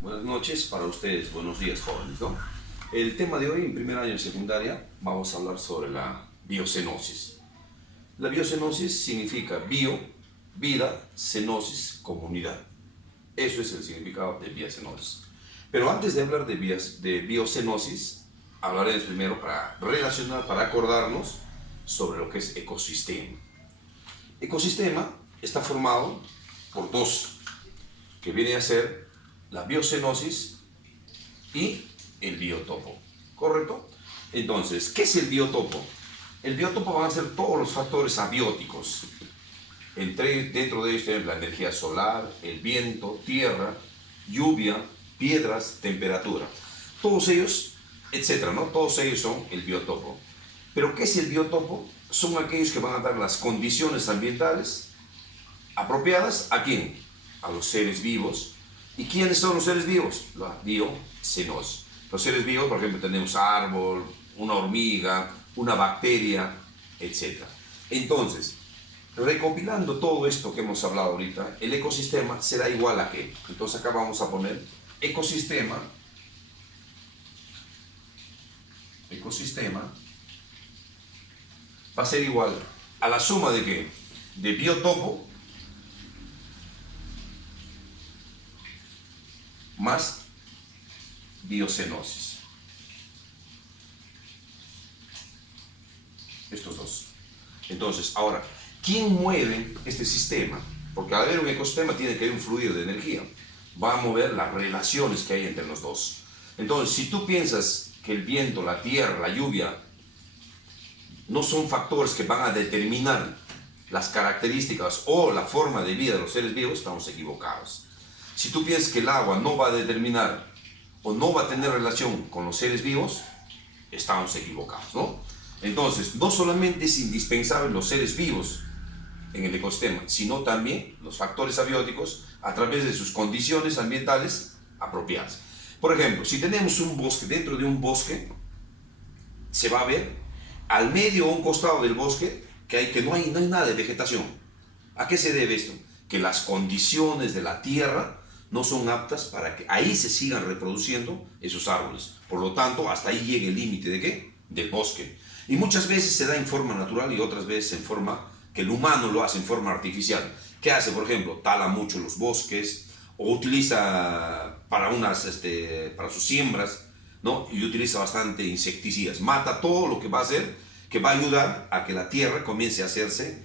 Buenas noches para ustedes, buenos días jóvenes, ¿no? El tema de hoy en primer año de secundaria vamos a hablar sobre la biocenosis. La biocenosis significa bio, vida, cenosis, comunidad. Eso es el significado de biocenosis. Pero antes de hablar de biocenosis, hablaremos primero para relacionar, para acordarnos sobre lo que es ecosistema. Ecosistema está formado por dos, que viene a ser la biocenosis y el biotopo, ¿correcto? Entonces, ¿qué es el biotopo? El biotopo van a ser todos los factores abióticos. Dentro de ellos tenemos la energía solar, el viento, tierra, lluvia, piedras, temperatura. Todos ellos, etcétera, ¿no? Todos ellos son el biotopo. Pero ¿qué es el biotopo? Son aquellos que van a dar las condiciones ambientales apropiadas ¿a quién? A los seres vivos. ¿Y quiénes son los seres vivos? La biocenosis. Los seres vivos, por ejemplo, tenemos árbol, una hormiga, una bacteria, etc. Entonces, recopilando todo esto que hemos hablado ahorita, el ecosistema será igual a ¿qué? Entonces acá vamos a poner ecosistema va a ser igual a la suma de ¿qué? De biotopo más biocenosis. Estos dos. Entonces, ahora, ¿quién mueve este sistema? Porque al haber un ecosistema tiene que haber un fluido de energía. Va a mover las relaciones que hay entre los dos. Entonces, si tú piensas que el viento, la tierra, la lluvia no son factores que van a determinar las características o la forma de vida de los seres vivos, estamos equivocados. Si tú piensas que el agua no va a determinar o no va a tener relación con los seres vivos, estamos equivocados, ¿no? Entonces, no solamente es indispensable los seres vivos en el ecosistema, sino también los factores abióticos a través de sus condiciones ambientales apropiadas. Por ejemplo, si tenemos un bosque, dentro de un bosque, se va a ver al medio o a un costado del bosque que no hay nada de vegetación. ¿A qué se debe esto? Que las condiciones de la tierra no son aptas para que ahí se sigan reproduciendo esos árboles. Por lo tanto, hasta ahí llega el límite ¿de qué? Del bosque. Y muchas veces se da en forma natural y otras veces en forma que el humano lo hace en forma artificial. ¿Qué hace? Por ejemplo, tala mucho los bosques o utiliza para sus siembras, ¿no? Y utiliza bastante insecticidas. Mata todo lo que va a hacer, que va a ayudar a que la tierra comience a hacerse,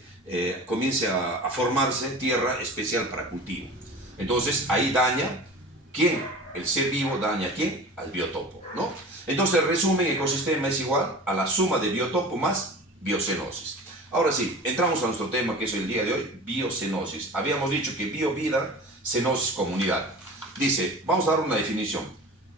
comience a formarse tierra especial para cultivo. Entonces ahí daña, ¿quién? El ser vivo daña ¿a quién? Al biotopo, ¿no? Entonces el resumen, ecosistema es igual a la suma de biotopo más biocenosis. Ahora sí, entramos a nuestro tema que es el día de hoy, biocenosis. Habíamos dicho que bio, vida, cenosis, comunidad. Dice, vamos a dar una definición.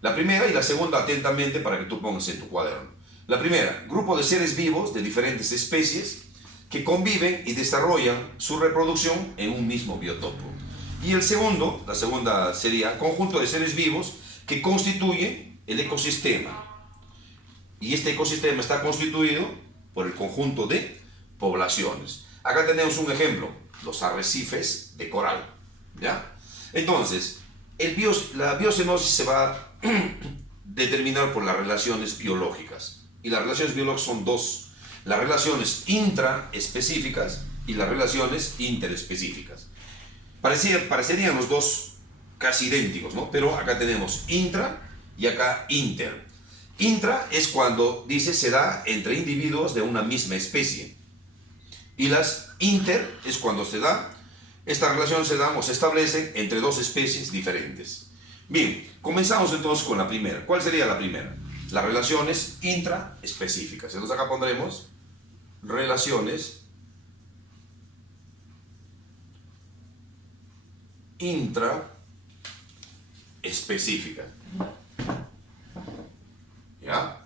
La primera y la segunda atentamente para que tú pongas en tu cuaderno. La primera, grupo de seres vivos de diferentes especies que conviven y desarrollan su reproducción en un mismo biotopo. Y la segunda sería conjunto de seres vivos que constituyen el ecosistema. Y este ecosistema está constituido por el conjunto de poblaciones. Acá tenemos un ejemplo, los arrecifes de coral, ¿ya? Entonces, la biocenosis se va a determinar por las relaciones biológicas. Y las relaciones biológicas son dos, las relaciones intraespecíficas y las relaciones interespecíficas. Parecerían los dos casi idénticos, ¿no? Pero acá tenemos intra y acá inter. Intra es cuando dice se da entre individuos de una misma especie. Y las inter es cuando se da, esta relación se da o se establece entre dos especies diferentes. Bien, comenzamos entonces con la primera. ¿Cuál sería la primera? Las relaciones intraespecíficas. Entonces acá pondremos relaciones intraespecíficas. ¿Ya?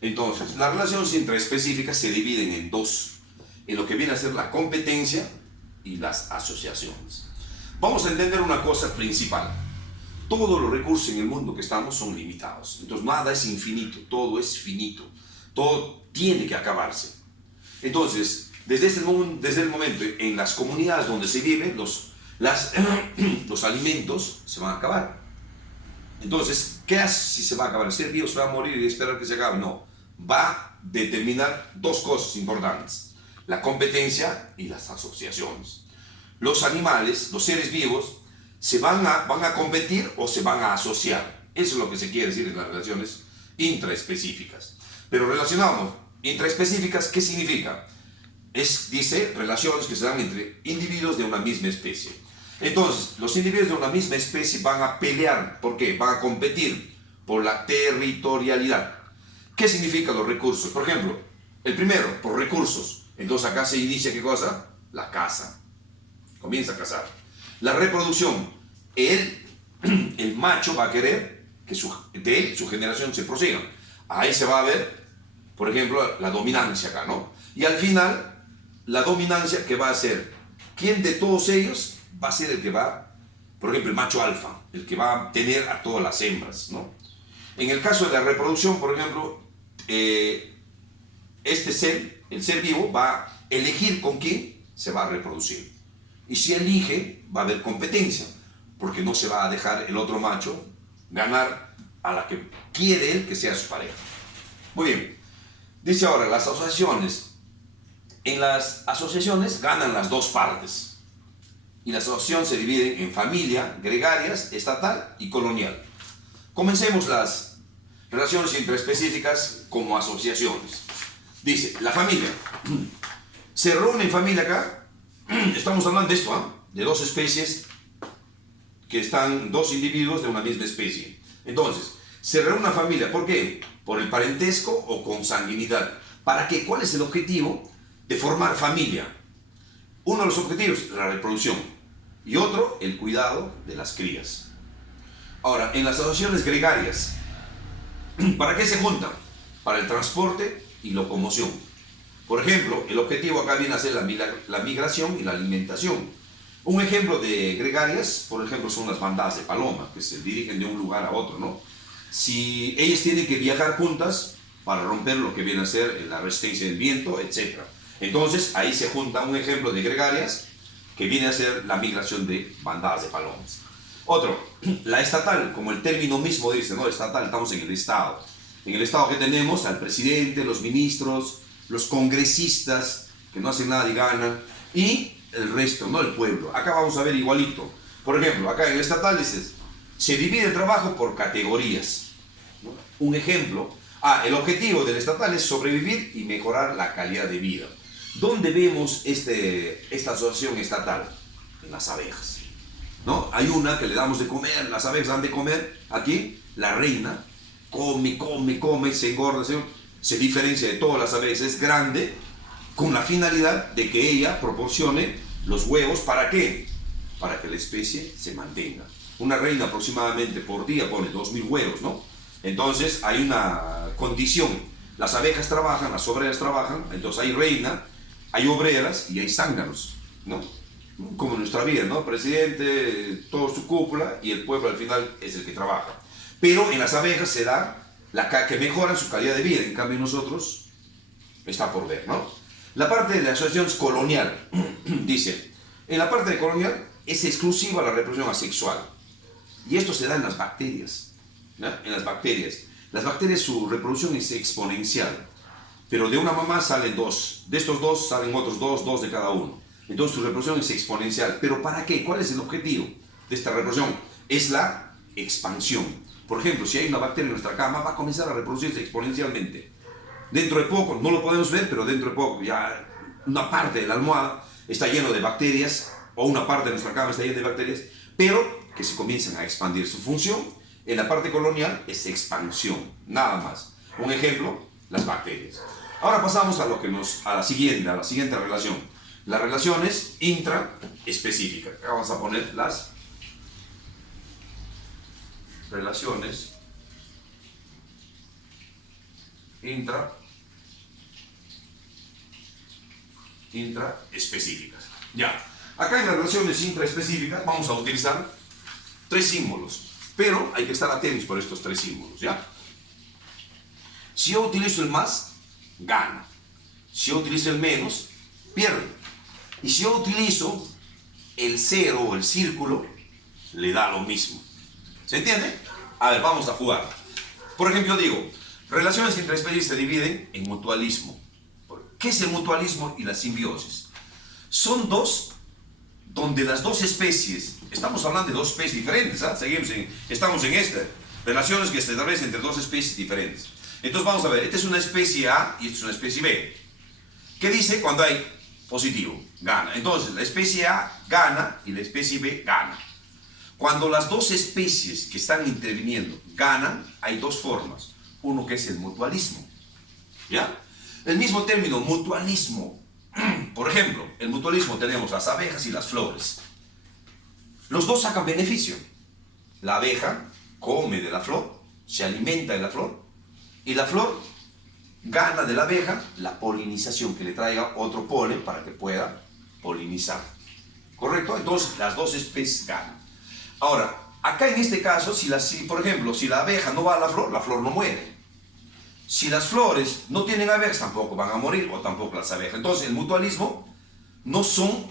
Entonces, las relaciones intraespecíficas se dividen en dos, en lo que viene a ser la competencia y las asociaciones. Vamos a entender una cosa principal. Todos los recursos en el mundo que estamos son limitados. Entonces, nada es infinito, todo es finito. Todo tiene que acabarse. Entonces, desde el momento en las comunidades donde se viven, los alimentos se van a acabar. Entonces, ¿qué hace si se va a acabar? ¿El ser vivo se va a morir y esperar que se acabe? No. Va a determinar dos cosas importantes: la competencia y las asociaciones. Los animales, los seres vivos, van a competir o se van a asociar. Eso es lo que se quiere decir en las relaciones intraespecíficas. Pero relacionamos intraespecíficas, ¿qué significa? Dice, relaciones que se dan entre individuos de una misma especie. Entonces, los individuos de una misma especie van a pelear. ¿Por qué? Van a competir por la territorialidad. ¿Qué significan los recursos? Por ejemplo, el primero, por recursos. Entonces acá se inicia, ¿qué cosa? La caza. Comienza a cazar. La reproducción. El macho va a querer que de él su generación se prosiga. Ahí se va a ver, por ejemplo, la dominancia acá, ¿no? Y al final, la dominancia que va a ser, ¿quién de todos ellos va a ser el que va, por ejemplo, el macho alfa, el que va a tener a todas las hembras, ¿no? En el caso de la reproducción, por ejemplo, el ser vivo, va a elegir con quién se va a reproducir. Y si elige, va a haber competencia, porque no se va a dejar el otro macho ganar a la que quiere él que sea su pareja. Muy bien. Dice ahora, las asociaciones. En las asociaciones ganan las dos partes. Y las asociaciones se dividen en familia, gregarias, estatal y colonial. Comencemos las relaciones intraespecíficas como asociaciones. Dice, la familia. Se reúne en familia acá. Estamos hablando de esto, ¿eh? De dos especies que están, dos individuos de una misma especie. Entonces, se reúne una familia. ¿Por qué? Por el parentesco o consanguinidad. ¿Para qué? ¿Cuál es el objetivo de formar familia? Uno de los objetivos, la reproducción. Y otro, el cuidado de las crías. Ahora, en las asociaciones gregarias, ¿para qué se juntan? Para el transporte y locomoción. Por ejemplo, el objetivo acá viene a ser la migración y la alimentación. Un ejemplo de gregarias, por ejemplo, son las bandadas de paloma, que se dirigen de un lugar a otro, ¿no? Si ellas tienen que viajar juntas para romper lo que viene a ser la resistencia del viento, etc. Entonces, ahí se junta un ejemplo de gregarias, que viene a ser la migración de bandadas de palomas. Otro, la estatal, como el término mismo dice, ¿no? Estatal, estamos en el Estado. En el Estado que tenemos al presidente, los ministros, los congresistas, que no hacen nada y ganan, y el resto, ¿no? El pueblo. Acá vamos a ver igualito. Por ejemplo, acá en el estatal dices, se divide el trabajo por categorías. Un ejemplo, el objetivo del estatal es sobrevivir y mejorar la calidad de vida. ¿Dónde vemos esta asociación estatal? En las abejas, ¿no? Hay una que le damos de comer, las abejas dan de comer, aquí la reina come, se engorda, se diferencia de todas las abejas, es grande, con la finalidad de que ella proporcione los huevos. ¿Para qué? Para que la especie se mantenga. Una reina aproximadamente por día pone 2000 huevos, ¿no? Entonces hay una condición. Las abejas trabajan, las obreras trabajan, entonces hay reina, hay obreras y hay zánganos, ¿no? Como en nuestra vida, ¿no? Presidente, todo su cúpula y el pueblo al final es el que trabaja. Pero en las abejas se da que mejoran su calidad de vida, en cambio nosotros está por ver, ¿no? La parte de la asociación es colonial. Dice, en la parte de colonial es exclusiva la reproducción asexual. Y esto se da en las bacterias, ¿no? En las bacterias. Las bacterias, su reproducción es exponencial. Pero de una mamá salen dos. De estos dos salen otros dos de cada uno. Entonces su reproducción es exponencial. ¿Pero para qué? ¿Cuál es el objetivo de esta reproducción? Es la expansión. Por ejemplo, si hay una bacteria en nuestra cama, va a comenzar a reproducirse exponencialmente. Dentro de poco, no lo podemos ver, pero dentro de poco ya una parte de la almohada está lleno de bacterias, o una parte de nuestra cama está llena de bacterias, pero que se comienzan a expandir. Su función en la parte colonial es expansión, nada más. Un ejemplo, las bacterias. Ahora pasamos a la siguiente relación. Las relaciones intraespecíficas. Acá vamos a poner las relaciones intraespecíficas. Ya. Acá en las relaciones intraespecíficas vamos a utilizar 3 símbolos, pero hay que estar atentos por estos 3 símbolos, ¿ya? Si yo utilizo el más, gana. Si yo utilizo el menos, pierde. Y si yo utilizo el cero o el círculo, le da lo mismo. ¿Se entiende? A ver, vamos a jugar. Por ejemplo, digo, relaciones entre especies se dividen en mutualismo. ¿Qué es el mutualismo y la simbiosis? Son dos, donde las dos especies, estamos hablando de dos especies diferentes, ¿eh? Estamos en esta, relaciones que se establecen entre dos especies diferentes. Entonces vamos a ver, esta es una especie A y esta es una especie B. ¿Qué dice cuando hay positivo? Gana. Entonces la especie A gana y la especie B gana. Cuando las dos especies que están interviniendo ganan, hay dos formas. Uno que es el mutualismo. ¿Ya? El mismo término, mutualismo. Por ejemplo, el mutualismo tenemos las abejas y las flores. Los dos sacan beneficio. La abeja come de la flor, se alimenta de la flor, y la flor gana de la abeja la polinización, que le traiga otro polen para que pueda polinizar. ¿Correcto? Entonces las dos especies ganan. Ahora, acá en este caso, por ejemplo, si la abeja no va a la flor no muere. Si las flores no tienen abejas, tampoco van a morir, o tampoco las abejas. Entonces, el mutualismo no son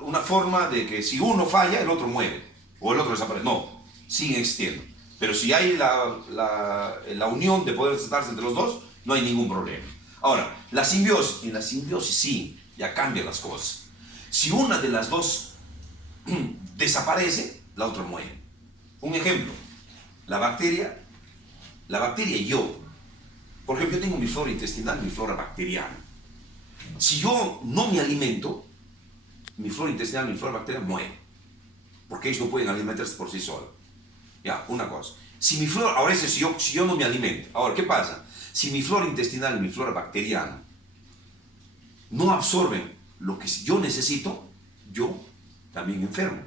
una forma de que si uno falla, el otro muere, o el otro desaparece. No, siguen existiendo. Pero si hay la unión de poder darse entre los dos, no hay ningún problema. Ahora, en la simbiosis sí, ya cambian las cosas. Si una de las dos desaparece, la otra muere. Un ejemplo, la bacteria y yo. Por ejemplo, yo tengo mi flora intestinal, mi flora bacteriana. Si yo no me alimento, mi flora intestinal, mi flora bacteriana muere. Porque ellos no pueden alimentarse por sí solos. Ya, una cosa. Ahora si yo no me alimento. Ahora, ¿qué pasa? Si mi flora intestinal y mi flora bacteriana no absorben lo que yo necesito, yo también enfermo.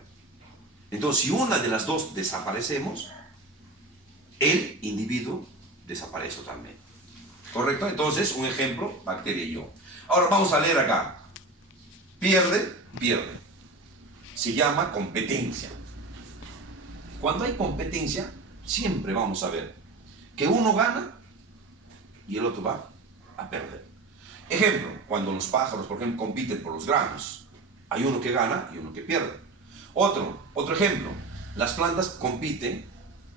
Entonces, si una de las dos desaparecemos, el individuo desaparece también. ¿Correcto? Entonces, un ejemplo, bacteria y yo. Ahora vamos a leer acá. Pierde. Se llama competencia. Cuando hay competencia, siempre vamos a ver que uno gana y el otro va a perder. Ejemplo, cuando los pájaros, por ejemplo, compiten por los granos, hay uno que gana y uno que pierde. Otro ejemplo, las plantas compiten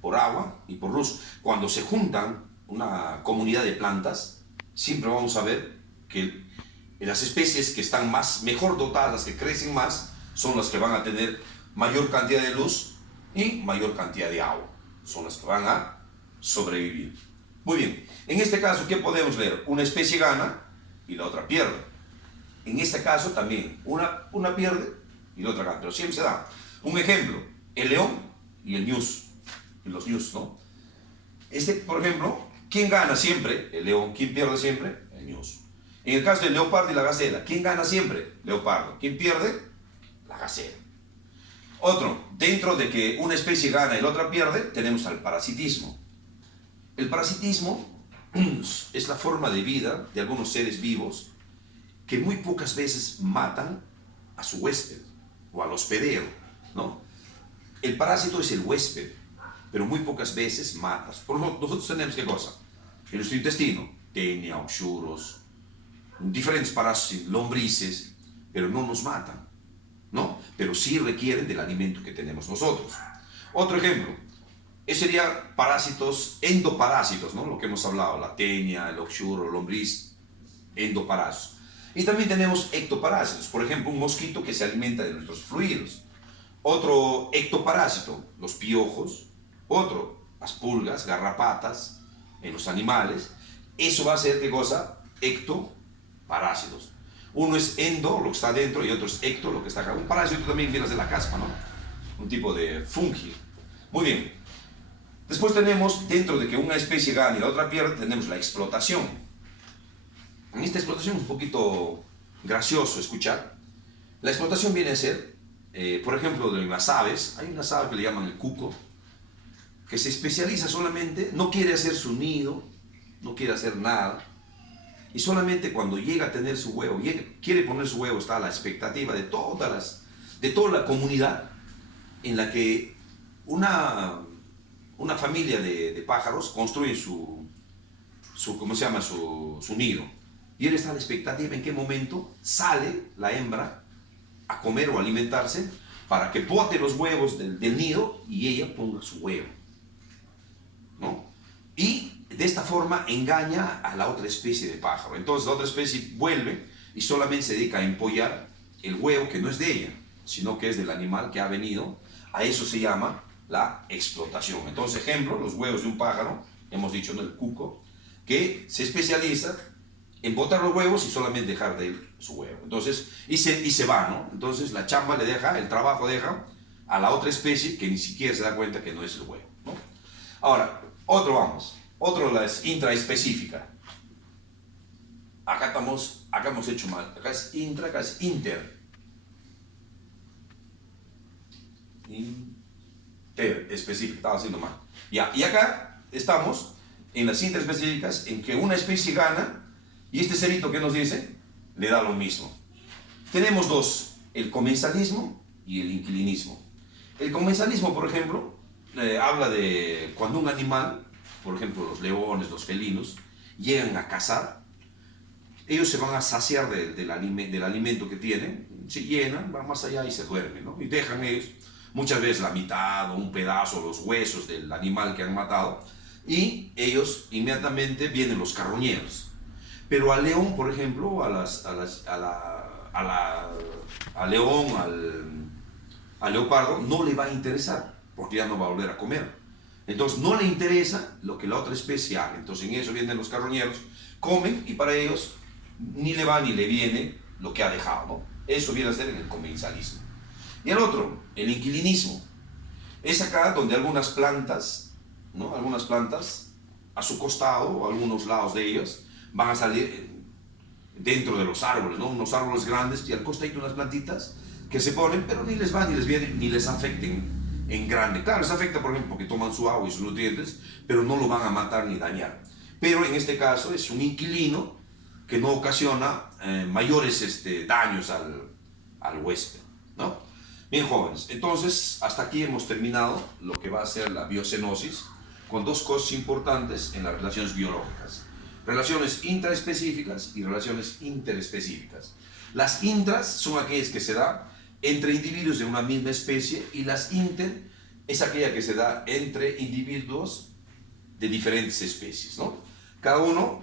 por agua y por luz. Cuando se juntan una comunidad de plantas, siempre vamos a ver que las especies que están mejor dotadas, que crecen más, son las que van a tener mayor cantidad de luz y mayor cantidad de agua. Son las que van a sobrevivir. Muy bien, en este caso, ¿qué podemos leer? Una especie gana y la otra pierde. En este caso también, una pierde y la otra gana, pero siempre se da. Un ejemplo, el león y el ñus, y los ñus, ¿no? Por ejemplo, ¿quién gana siempre? El león. ¿Quién pierde siempre? El ñus. En el caso del leopardo y la gacela, ¿quién gana siempre? Leopardo. ¿Quién pierde? La gacela. Otro, dentro de que una especie gana y la otra pierde, tenemos al parasitismo. El parasitismo es la forma de vida de algunos seres vivos que muy pocas veces matan a su huésped o al hospedero, ¿no? El parásito es el huésped, pero muy pocas veces matas. Por ejemplo, nosotros tenemos ¿qué cosa? En nuestro intestino, tenia, oxuros, diferentes parásitos, lombrices, pero no nos matan, ¿no? Pero sí requieren del alimento que tenemos nosotros. Otro ejemplo, sería parásitos, endoparásitos, ¿no? Lo que hemos hablado, la tenia, el oxuro, lombriz, endoparásitos. Y también tenemos ectoparásitos, por ejemplo, un mosquito que se alimenta de nuestros fluidos. Otro ectoparásito, los piojos. Otro, las pulgas, garrapatas en los animales. Eso va a ser, ¿qué cosa? Ectoparásitos. Uno es endo, lo que está dentro, y otro es ecto, lo que está acá. Un parásito también viene de la caspa, ¿no? Un tipo de fungi. Muy bien. Después tenemos, dentro de que una especie gana y la otra pierde, tenemos la explotación. En esta explotación es un poquito gracioso escuchar. La explotación viene a ser, por ejemplo, en las aves, hay unas aves que le llaman el cuco, que se especializa solamente, no quiere hacer su nido, no quiere hacer nada, y solamente cuando llega a tener su huevo, quiere poner su huevo, está a la expectativa de toda la comunidad en la que una familia de pájaros construye ¿cómo se llama? Su nido. Y él está a la expectativa en qué momento sale la hembra a comer o alimentarse para que bote los huevos del nido y ella ponga su huevo. Y de esta forma engaña a la otra especie de pájaro. Entonces la otra especie vuelve y solamente se dedica a empollar el huevo que no es de ella, sino que es del animal que ha venido. A eso se llama la explotación. Entonces, ejemplo, los huevos de un pájaro, hemos dicho, ¿no? El cuco, que se especializa en botar los huevos y solamente dejar de él su huevo. Entonces, y se va, ¿no? Entonces la chamba le deja, el trabajo deja a la otra especie que ni siquiera se da cuenta que no es el huevo, ¿no? Ahora, otro la es intraespecífica. Acá hemos hecho mal. Acá es intra, acá es inter. Específica, estaba haciendo mal. Ya, y acá estamos en las interespecíficas, en que una especie gana y este cerito que nos dice le da lo mismo. Tenemos dos, el comensalismo y el inquilinismo. El comensalismo, por ejemplo, habla de cuando un animal, por ejemplo los leones, los felinos, llegan a cazar, ellos se van a saciar del alimento que tienen, se llenan, van más allá y se duermen, ¿no? Y dejan ellos muchas veces la mitad o un pedazo, los huesos del animal que han matado, y ellos inmediatamente vienen los carroñeros. Pero al león, por ejemplo, al león, al leopardo, no le va a interesar, porque ya no va a volver a comer. Entonces no le interesa lo que la otra especie haga. Entonces en eso vienen los carroñeros, comen y para ellos ni le va ni le viene lo que ha dejado, ¿no? Eso viene a ser en el comensalismo. Y el otro, el inquilinismo. Es acá donde algunas plantas, ¿no? Algunas plantas a su costado o a algunos lados de ellas van a salir dentro de los árboles, ¿no? Unos árboles grandes y al costado unas plantitas que se ponen, pero ni les va ni les viene ni les afecten en grande. Claro, les afecta, por ejemplo, porque toman su agua y sus nutrientes, pero no lo van a matar ni dañar. Pero en este caso es un inquilino que no ocasiona mayores daños al huésped, ¿no? Bien, jóvenes, entonces hasta aquí hemos terminado lo que va a ser la biocenosis con dos cosas importantes en las relaciones biológicas: relaciones intraespecíficas y relaciones interespecíficas. Las intras son aquellas que se dan entre individuos de una misma especie, y las inter es aquella que se da entre individuos de diferentes especies, ¿no? Cada uno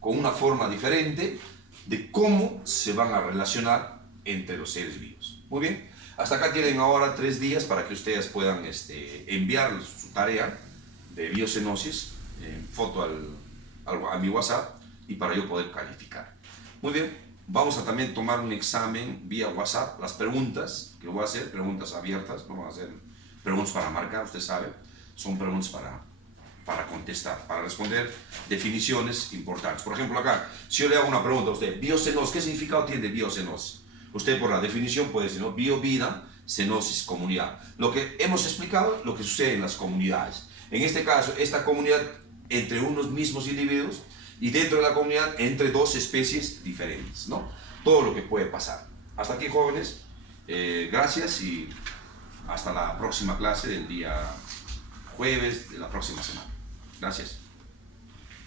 con una forma diferente de cómo se van a relacionar entre los seres vivos. Muy bien, hasta acá tienen ahora 3 días para que ustedes puedan enviar su tarea de biocenosis en foto a mi WhatsApp y para yo poder calificar. Muy bien, vamos a también tomar un examen vía WhatsApp. Las preguntas que voy a hacer, preguntas abiertas, no van a ser preguntas para marcar, usted sabe, son preguntas para contestar, para responder definiciones importantes. Por ejemplo, acá, si yo le hago una pregunta a usted, biocenosis, ¿qué significado tiene biocenosis? Usted por la definición puede decir, ¿no? Bio, vida, cenosis, comunidad. Lo que hemos explicado, lo que sucede en las comunidades. En este caso, esta comunidad entre unos mismos individuos y dentro de la comunidad entre dos especies diferentes, ¿no? Todo lo que puede pasar. Hasta aquí, jóvenes. Gracias y hasta la próxima clase del día jueves de la próxima semana. Gracias.